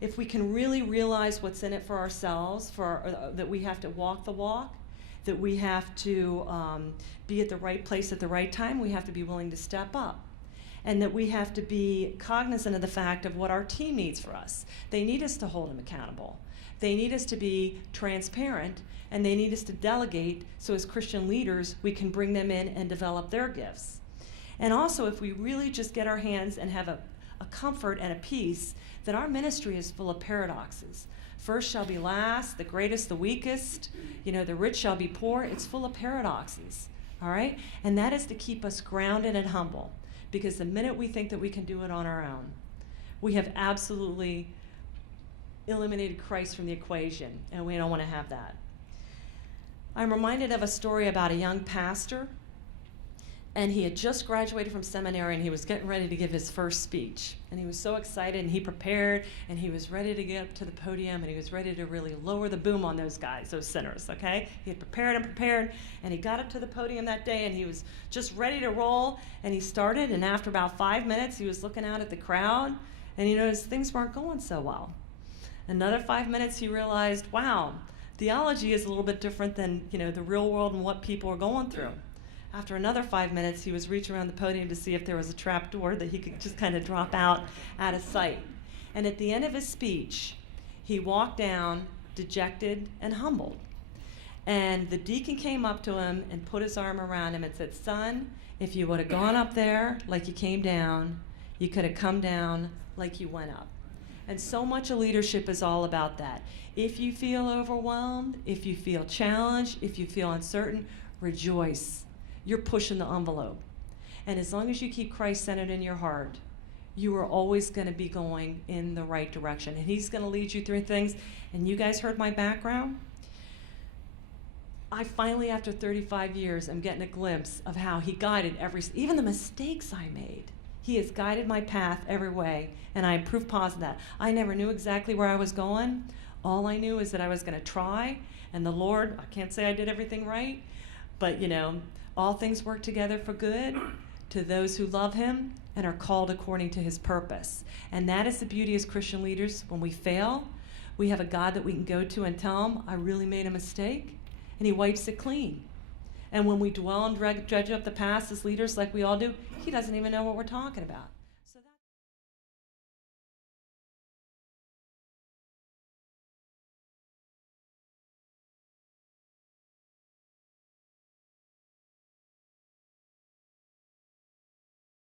if we can really realize what's in it for ourselves, that we have to walk the walk, that we have to be at the right place at the right time, we have to be willing to step up. And that we have to be cognizant of the fact of what our team needs for us. They need us to hold them accountable. They need us to be transparent, and they need us to delegate so as Christian leaders we can bring them in and develop their gifts. And also, if we really just get our hands and have a comfort and a peace, that our ministry is full of paradoxes. First shall be last, the greatest the weakest, the rich shall be poor. It's full of paradoxes, all right? And that is to keep us grounded and humble. Because the minute we think that we can do it on our own, we have absolutely eliminated Christ from the equation, and we don't want to have that. I'm reminded of a story about a young pastor, and he had just graduated from seminary, and he was getting ready to give his first speech. And he was so excited, and he prepared, and he was ready to get up to the podium, and he was ready to really lower the boom on those guys, those sinners, okay? He had prepared, and he got up to the podium that day, and he was just ready to roll, and he started, and after about 5 minutes, he was looking out at the crowd, and he noticed things weren't going so well. Another 5 minutes, he realized, wow, theology is a little bit different than, the real world and what people are going through. After another 5 minutes, he was reaching around the podium to see if there was a trap door that he could just kind of drop out of sight. And at the end of his speech, he walked down dejected and humbled. And the deacon came up to him and put his arm around him and said, "Son, if you would have gone up there like you came down, you could have come down like you went up." And so much of leadership is all about that. If you feel overwhelmed, if you feel challenged, if you feel uncertain, rejoice. You're pushing the envelope. And as long as you keep Christ centered in your heart, you are always going to be going in the right direction. And he's going to lead you through things. And you guys heard my background. I finally, after 35 years, am getting a glimpse of how he guided even the mistakes I made. He has guided my path every way, and I am proof positive of that. I never knew exactly where I was going. All I knew is that I was going to try, and the Lord, I can't say I did everything right, but all things work together for good to those who love him and are called according to his purpose. And that is the beauty as Christian leaders. When we fail, we have a God that we can go to and tell him, I really made a mistake, and he wipes it clean. And when we dwell and dredge up the past as leaders like we all do, he doesn't even know what we're talking about.